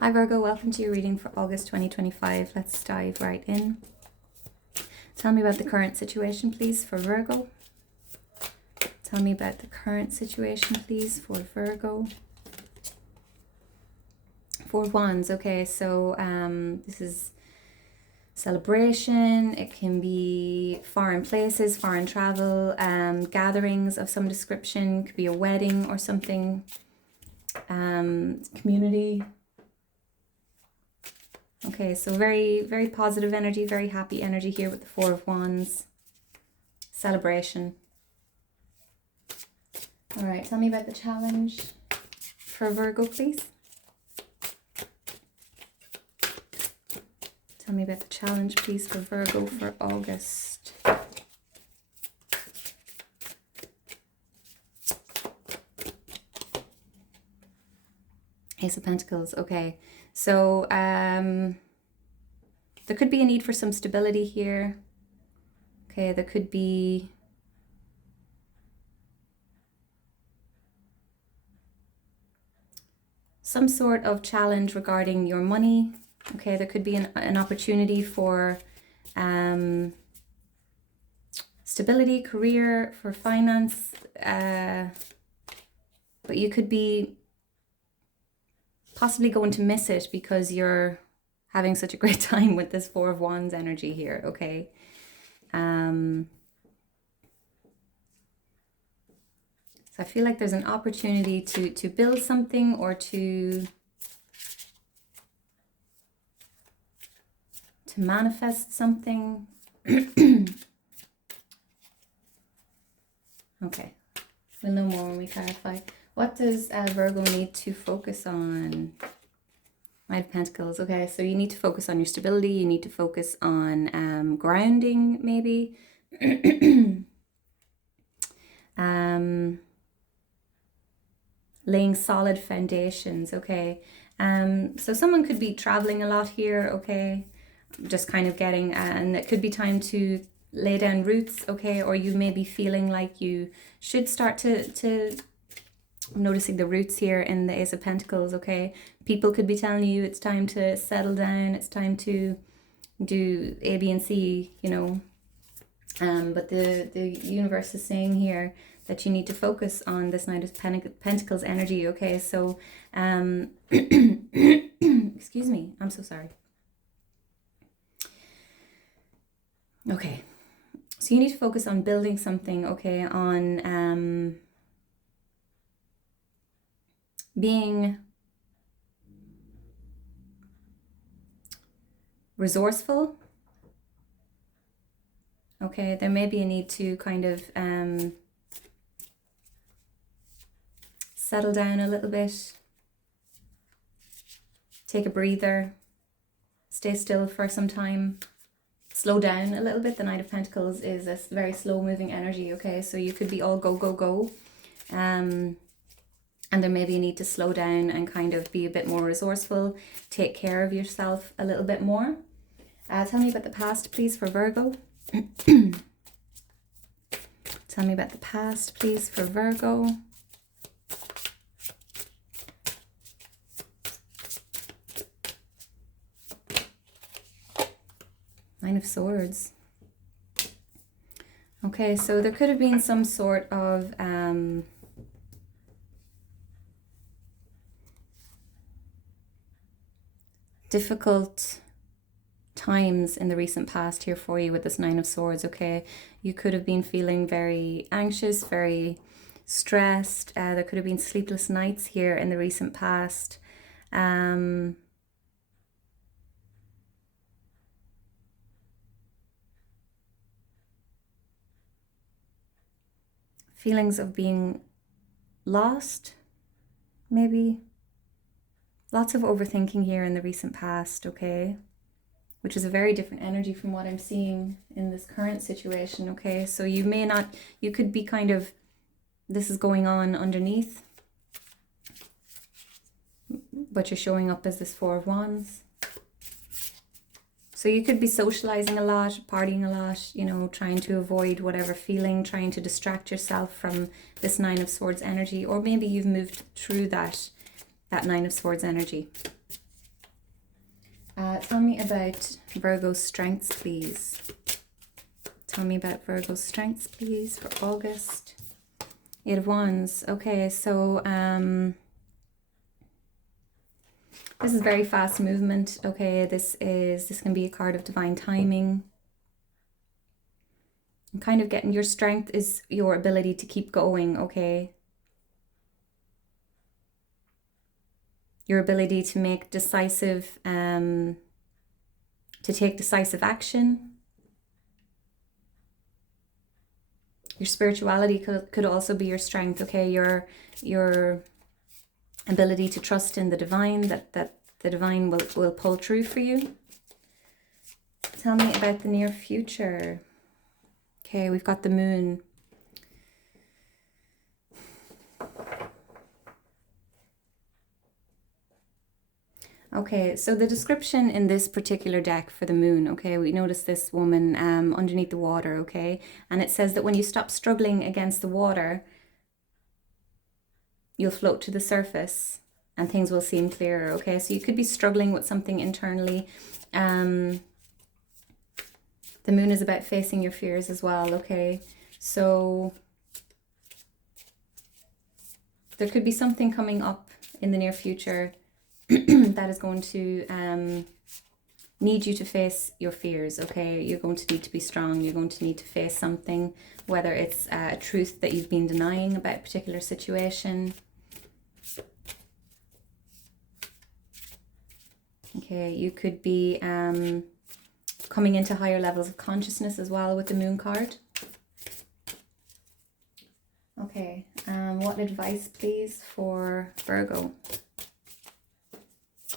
Hi Virgo, welcome to your reading for August 2025. Let's dive right in. Tell me about the current situation, please, for Virgo. Tell me about the current situation, please, for Virgo. Four of Wands. Okay, so this is celebration. It can be foreign places, foreign travel, gatherings of some description. Could be a wedding or something. Community. Okay, so very, very positive energy, very happy energy here with the Four of Wands. Celebration. All right, tell me about the challenge for Virgo, please. Tell me about the challenge, please, for Virgo for August. Ace of Pentacles. Okay, so there could be a need for some stability here. Okay, there could be some sort of challenge regarding your money. Okay, there could be an opportunity for stability, career, for finance, but you could be possibly going to miss it because you're having such a great time with this Four of Wands energy here, okay? So I feel like there's an opportunity to build something or to manifest something. Okay, we'll know more when we clarify. What does Virgo need to focus on? Knight of Pentacles. Okay, so you need to focus on your stability. You need to focus on grounding, maybe. Laying solid foundations, okay? So someone could be traveling a lot here, okay? Just kind of getting, and it could be time to lay down roots, okay? Or you may be feeling like you should start to I'm noticing the roots here in the Ace of Pentacles, okay? People could be telling you it's time to settle down, it's time to do A, B, and C, you know. But the universe is saying here that you need to focus on this Knight of Pentacles energy, okay? So, excuse me, I'm so sorry. Okay, so you need to focus on building something, okay? On being resourceful. Okay, there may be a need to kind of settle down a little bit, take a breather, stay still for some time, slow down a little bit. The Knight of Pentacles is a very slow moving energy, okay? So you could be all go, go, go. And there may be a need to slow down and kind of be a bit more resourceful, take care of yourself a little bit more. Tell me about the past, please, for Virgo. Tell me about the past, please, for Virgo. Nine of Swords. Okay, so there could have been some sort of difficult times in the recent past here for you with this Nine of Swords, okay? You could have been feeling very anxious, very stressed. There could have been sleepless nights here in the recent past. Feelings of being lost, maybe. Lots of overthinking here in the recent past, okay? Which is a very different energy from what I'm seeing in this current situation, okay? So you may not, you could be kind of, this is going on underneath, but you're showing up as this Four of Wands. So you could be socializing a lot, partying a lot, you know, trying to avoid whatever feeling, trying to distract yourself from this Nine of Swords energy, or maybe you've moved through that Nine of Swords energy. Tell me about Virgo's strengths, please. Tell me about Virgo's strengths, please, for August. 8 of Wands. Okay, so this is very fast movement. Okay, this can be a card of divine timing. I'm kind of getting your strength is your ability to keep going, okay? Your ability to make decisive, to take decisive action. Your spirituality could also be your strength, okay? Your ability to trust in the divine, that the divine will pull through for you. Tell me about the near future. Okay, we've got the moon. Okay, so the description in this particular deck for the moon, okay, we notice this woman underneath the water, okay? And it says that when you stop struggling against the water, you'll float to the surface and things will seem clearer, okay? So you could be struggling with something internally. The moon is about facing your fears as well, okay? So there could be something coming up in the near future that is going to need you to face your fears, okay? You're going to need to be strong. You're going to need to face something, whether it's a truth that you've been denying about a particular situation. Okay, you could be coming into higher levels of consciousness as well with the moon card. Okay, what advice, please, for Virgo?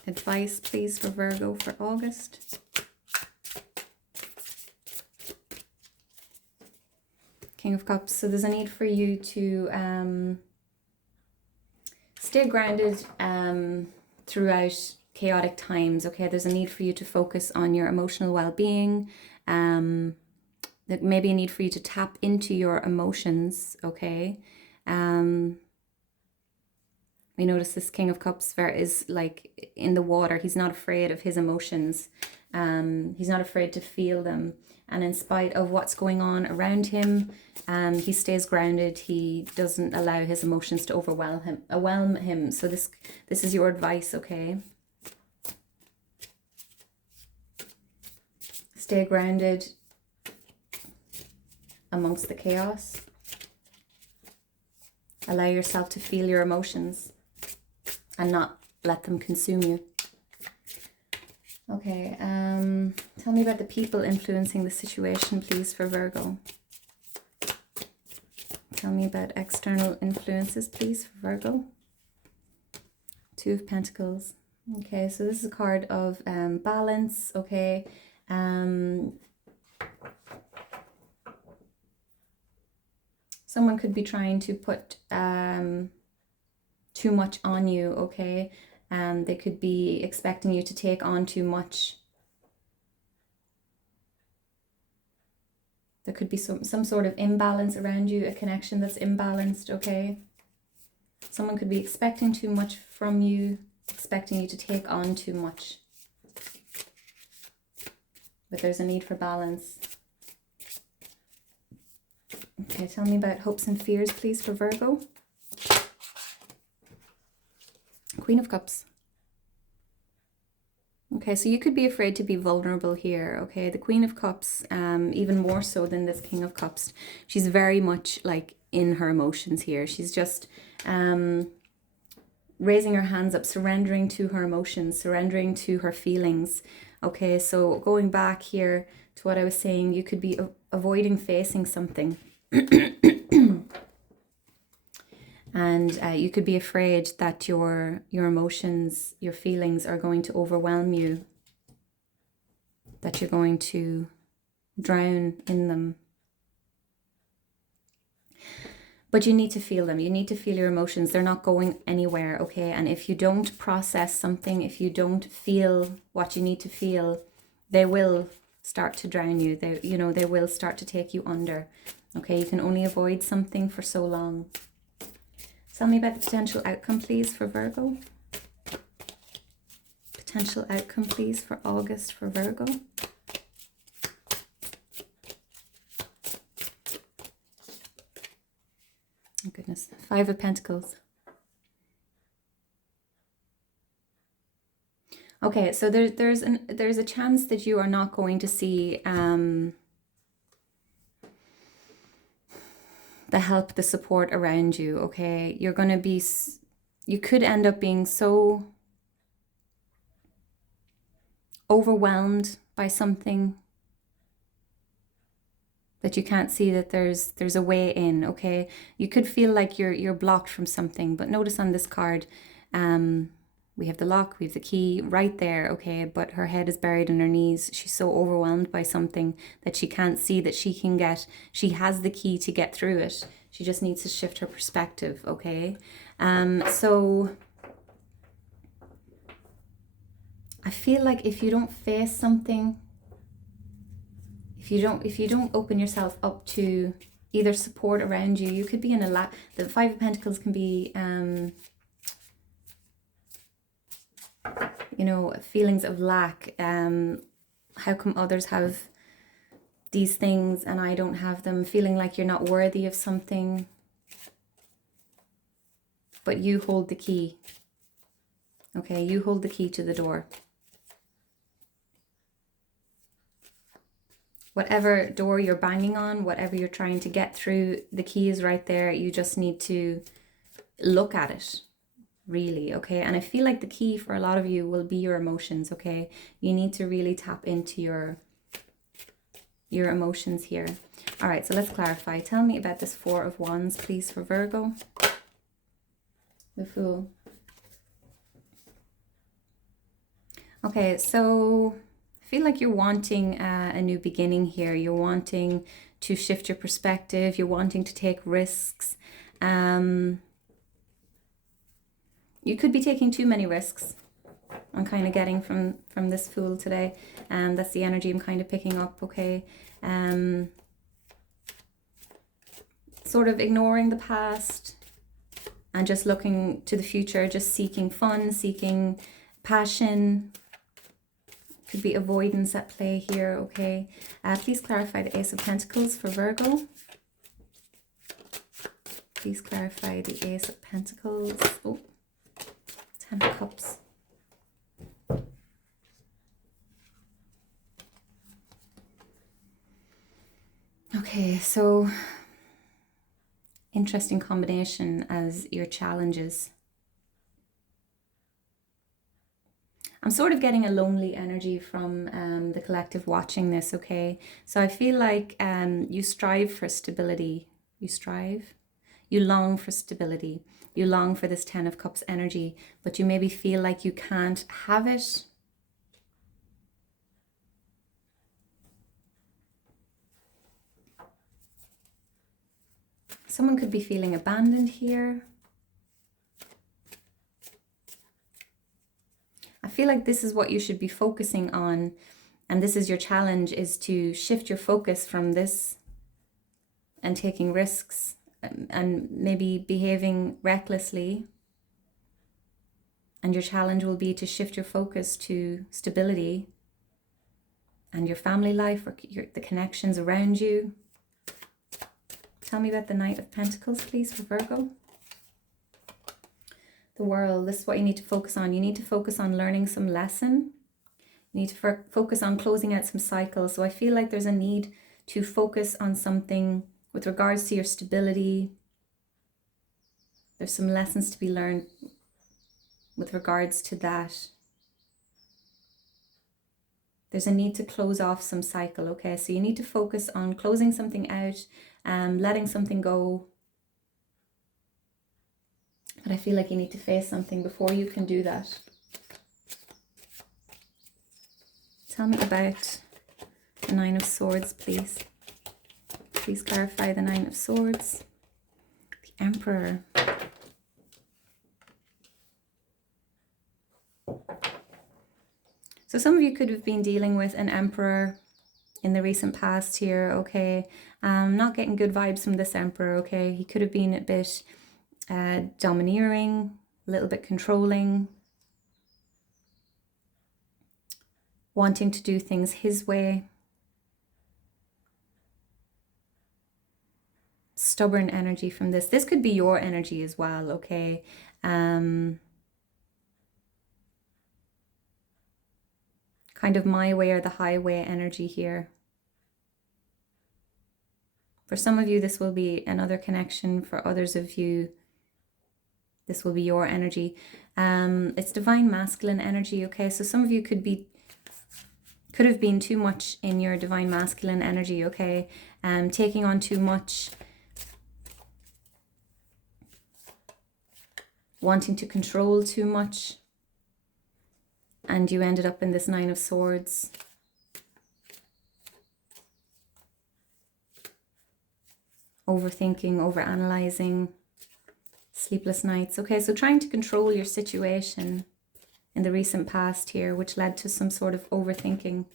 Advice, please, for Virgo for August. King of Cups. So there's a need for you to stay grounded throughout chaotic times, okay? There's a need for you to focus on your emotional well-being. There may be a need for you to tap into your emotions, okay? We notice this King of Cups is like in the water. He's not afraid of his emotions. He's not afraid to feel them. And in spite of what's going on around him, he stays grounded. He doesn't allow his emotions to overwhelm him. So this is your advice, okay? Stay grounded amongst the chaos. Allow yourself to feel your emotions and not let them consume you. Okay, tell me about the people influencing the situation, please, for Virgo. Tell me about external influences, please, for Virgo. 2 of Pentacles. Okay, so this is a card of balance, okay. Someone could be trying to put too much on you, okay? They could be expecting you to take on too much. There could be some sort of imbalance around you, a connection that's imbalanced, okay? Someone could be expecting too much from you, expecting you to take on too much. But there's a need for balance. Okay, tell me about hopes and fears, please, for Virgo. Queen of Cups. Okay, so you could be afraid to be vulnerable here, okay? The Queen of Cups, even more so than this King of Cups, she's very much like in her emotions here. She's just raising her hands up, surrendering to her emotions, surrendering to her feelings. Okay, so going back here to what I was saying, you could be avoiding facing something. And you could be afraid that your emotions, your feelings are going to overwhelm you, that you're going to drown in them. But you need to feel them. You need to feel your emotions. They're not going anywhere, okay? And if you don't process something, if you don't feel what you need to feel, they will start to drown you. They will start to take you under. Okay, you can only avoid something for so long. Tell me about the potential outcome, please, for Virgo. Potential outcome, please, for August for Virgo. Oh goodness, Five of Pentacles. Okay, so there's a chance that you are not going to see the help, the support around you. Okay, you're going to be, you could end up being so overwhelmed by something that you can't see that there's a way in. Okay, you could feel like you're blocked from something, but notice on this card, we have the lock, we have the key right there, okay, but her head is buried in her knees. She's so overwhelmed by something that she can't see that she has the key to get through it. She just needs to shift her perspective, okay? So I feel like if you don't face something, if you don't open yourself up to either support around you, you could be in a lack. The Five of Pentacles can be you know, feelings of lack. How come others have these things and I don't have them? Feeling like you're not worthy of something, but you hold the key. Okay, you hold the key to the door. Whatever door you're banging on, whatever you're trying to get through, the key is right there. You just need to look at it. Really, okay? And I feel like the key for a lot of you will be your emotions, okay? You need to really tap into your emotions here. All right, so let's clarify. Tell me about this Four of Wands, please, for Virgo. The Fool. Okay, so I feel like you're wanting a new beginning here. You're wanting to shift your perspective. You're wanting to take risks. You could be taking too many risks. I'm kind of getting from this Fool today, and that's the energy I'm kind of picking up, okay? Sort of ignoring the past and just looking to the future, just seeking fun, seeking passion. Could be avoidance at play here, okay? Please clarify the Ace of Pentacles for Virgo. Please clarify the Ace of Pentacles. Oh. Ten of Cups. Okay, so interesting combination as your challenges. I'm sort of getting a lonely energy from the collective watching this, okay? So I feel like you strive for stability. You strive? You long for stability. You long for this Ten of Cups energy, but you maybe feel like you can't have it. Someone could be feeling abandoned here. I feel like this is what you should be focusing on, and this is your challenge, is to shift your focus from this and taking risks and maybe behaving recklessly. And your challenge will be to shift your focus to stability and your family life, or the connections around you. Tell me about the Knight of Pentacles, please, for Virgo. The World. This is what you need to focus on. You need to focus on learning some lesson. You need to focus on closing out some cycles. So I feel like there's a need to focus on something with regards to your stability. There's some lessons to be learned with regards to that. There's a need to close off some cycle, okay? So you need to focus on closing something out, letting something go. But I feel like you need to face something before you can do that. Tell me about the Nine of Swords, please. Please clarify the Nine of Swords. The Emperor. So some of you could have been dealing with an Emperor in the recent past here, okay? Not getting good vibes from this Emperor, okay? He could have been a bit domineering, a little bit controlling. wanting to do things his way. Stubborn energy from this. This could be your energy as well, okay? Kind of my way or the highway energy here. For some of you, this will be another connection. For others of you, this will be your energy. It's divine masculine energy, okay? So some of you could have been too much in your divine masculine energy, okay? Taking on too much, wanting to control too much, and you ended up in this Nine of Swords. Overthinking, overanalyzing, sleepless nights. Okay, so trying to control your situation in the recent past here, which led to some sort of overthinking.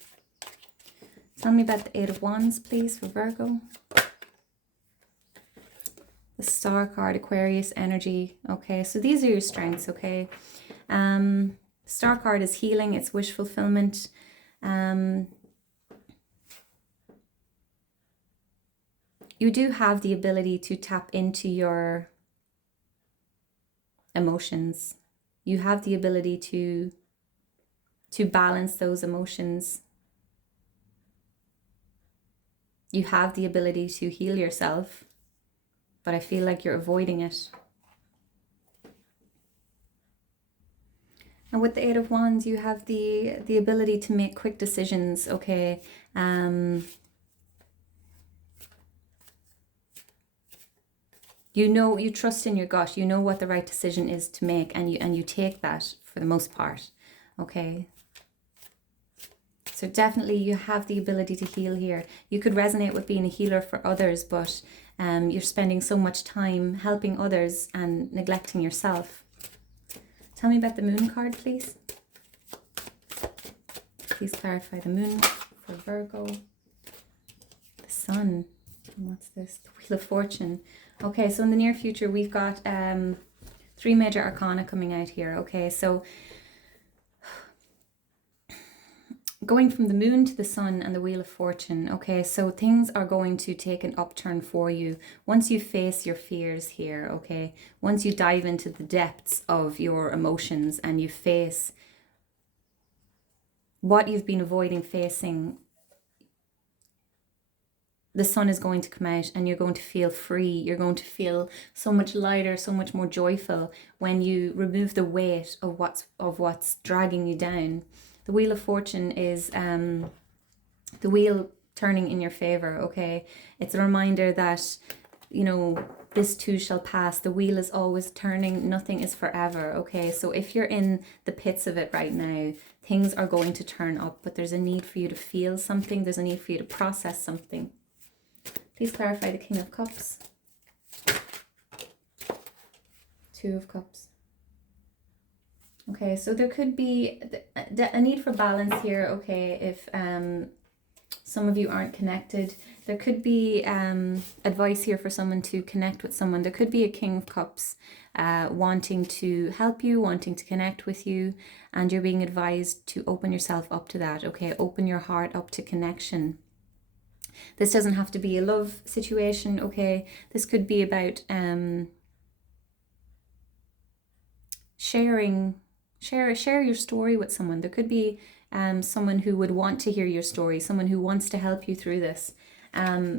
Tell me about the Eight of Wands, please, for Virgo. The Star card, Aquarius energy. Okay, so these are your strengths, okay? Star card is healing, it's wish fulfillment. You do have the ability to tap into your emotions. You have the ability to balance those emotions. You have the ability to heal yourself, but I feel like you're avoiding it. And with the Eight of Wands, you have the ability to make quick decisions, okay? You know, you trust in your gut. You know what the right decision is to make, and you take that for the most part, okay? So definitely you have the ability to heal here. You could resonate with being a healer for others, but you're spending so much time helping others and neglecting yourself. Tell me about the Moon card, please. Please clarify the Moon for Virgo. The Sun. And what's this? The Wheel of Fortune. Okay, so in the near future, we've got 3 major arcana coming out here. Okay, so going from the Moon to the Sun and the Wheel of Fortune. Okay, so things are going to take an upturn for you once you face your fears here, okay? Once you dive into the depths of your emotions and you face what you've been avoiding facing, the sun is going to come out and you're going to feel free. You're going to feel so much lighter, so much more joyful when you remove the weight of what's dragging you down. The Wheel of Fortune is the wheel turning in your favor, okay? It's a reminder that, you know, this too shall pass. The wheel is always turning. Nothing is forever, okay? So if you're in the pits of it right now, things are going to turn up, but there's a need for you to feel something. There's a need for you to process something. Please clarify the King of Cups. 2 of Cups. Okay, so there could be a need for balance here, okay, if some of you aren't connected. There could be advice here for someone to connect with someone. There could be a King of Cups wanting to help you, wanting to connect with you, and you're being advised to open yourself up to that, okay? Open your heart up to connection. This doesn't have to be a love situation, okay? This could be about share your story with someone. There could be someone who would want to hear your story, someone who wants to help you through this.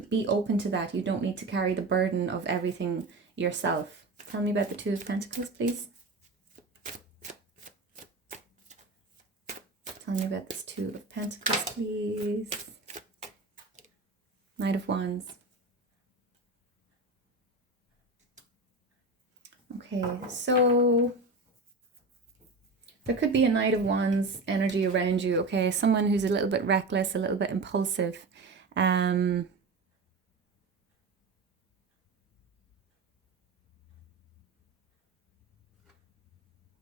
Be open to that. You don't need to carry the burden of everything yourself. Tell me about the 2 of Pentacles, please. Tell me about this 2 of Pentacles, please. Knight of Wands. Okay, so there could be a Knight of Wands energy around you, okay? Someone who's a little bit reckless, a little bit impulsive. They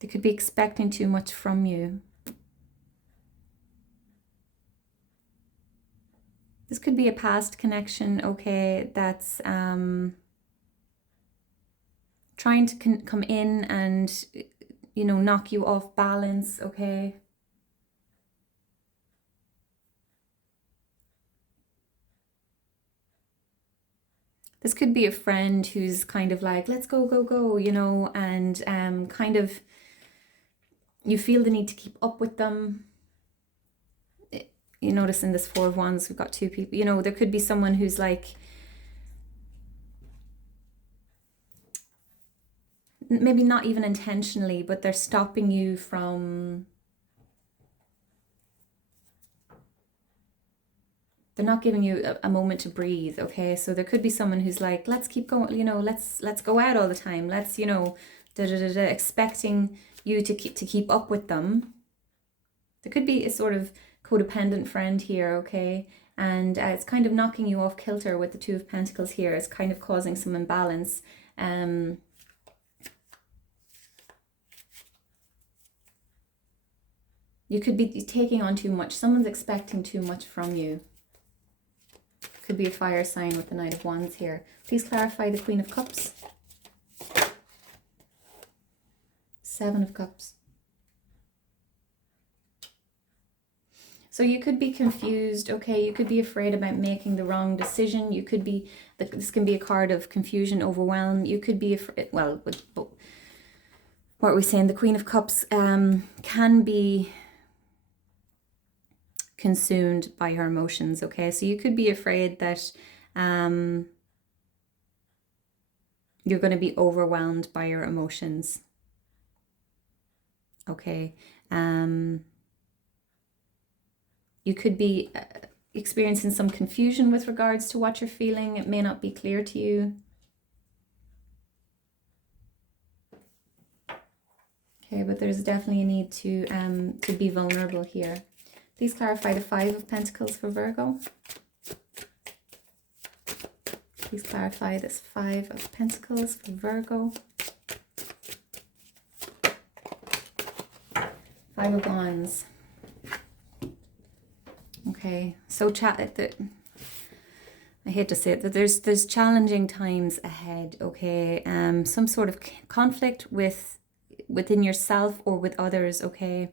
could be expecting too much from you. This could be a past connection, okay, that's trying to come in and, you know, knock you off balance, okay? This could be a friend who's kind of like, let's go, go, go, you know, and kind of you feel the need to keep up with them. You notice in this Four of Wands, we've got two people, you know, there could be someone who's like, maybe not even intentionally, but they're stopping you from, they're not giving you a moment to breathe, okay? So there could be someone who's like, let's keep going, you know, let's go out all the time. Let's, you know, expecting you to keep up with them. There could be a sort of codependent friend here, okay? And it's kind of knocking you off kilter with the Two of Pentacles here. It's kind of causing some imbalance. You could be taking on too much. Someone's expecting too much from you. Could be a fire sign with the Knight of Wands here. Please clarify the Queen of Cups. Seven of Cups. So you could be confused, okay? You could be afraid about making the wrong decision. You could be, this can be a card of confusion, overwhelm. You could be afraid, well, what are we saying? The Queen of Cups can be consumed by her emotions, okay? So you could be afraid that you're going to be overwhelmed by your emotions, okay? You could be experiencing some confusion with regards to what you're feeling. It may not be clear to you. Okay, but there's definitely a need to be vulnerable here. Please clarify the Five of Pentacles for Virgo. Please clarify this Five of Pentacles for Virgo. Five of Wands. Okay, so I hate to say it, that there's challenging times ahead, okay? Some sort of conflict within yourself or with others, okay?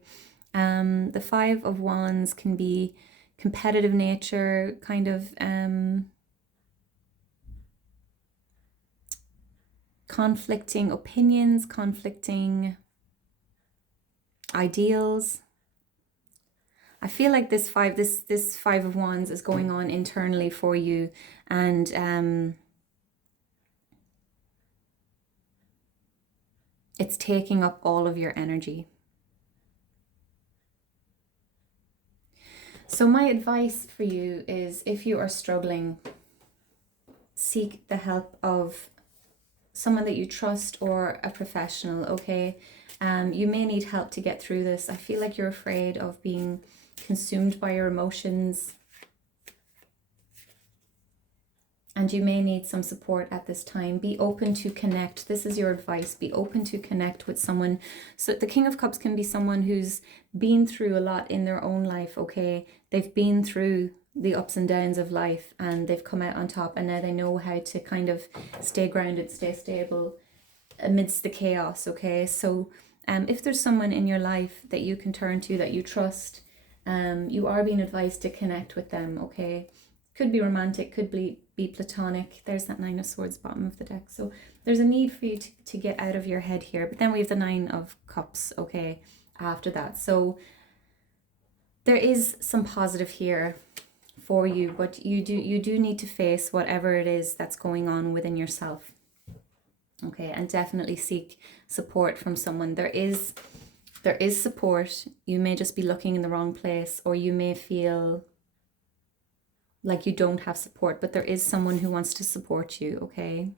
The Five of Wands can be competitive nature, kind of conflicting opinions, conflicting ideals. I feel like this Five of Wands is going on internally for you, and it's taking up all of your energy. So my advice for you is, if you are struggling, seek the help of someone that you trust or a professional, okay? You may need help to get through this. I feel like you're afraid of being consumed by your emotions, and you may need some support at this time. Be open to connect. This is your advice. Be open to connect with someone. So the King of Cups can be someone who's been through a lot in their own life, okay? They've been through the ups and downs of life, and they've come out on top, and now they know how to kind of stay grounded, stay stable amidst the chaos, okay? So if there's someone in your life that you can turn to, that you trust, you are being advised to connect with them, okay? Could be romantic, could be platonic. There's that Nine of Swords bottom of the deck. So there's a need for you to get out of your head here. But then we have the Nine of Cups, okay, after that. So there is some positive here for you, but you do need to face whatever it is that's going on within yourself, okay? And definitely seek support from someone. There is support. You may just be looking in the wrong place, or you may feel like you don't have support, but there is someone who wants to support you, okay?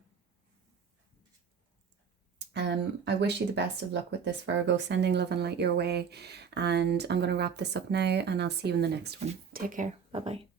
I wish you the best of luck with this, Virgo. Sending love and light your way. And I'm going to wrap this up now, and I'll see you in the next one. Take care. Bye-bye.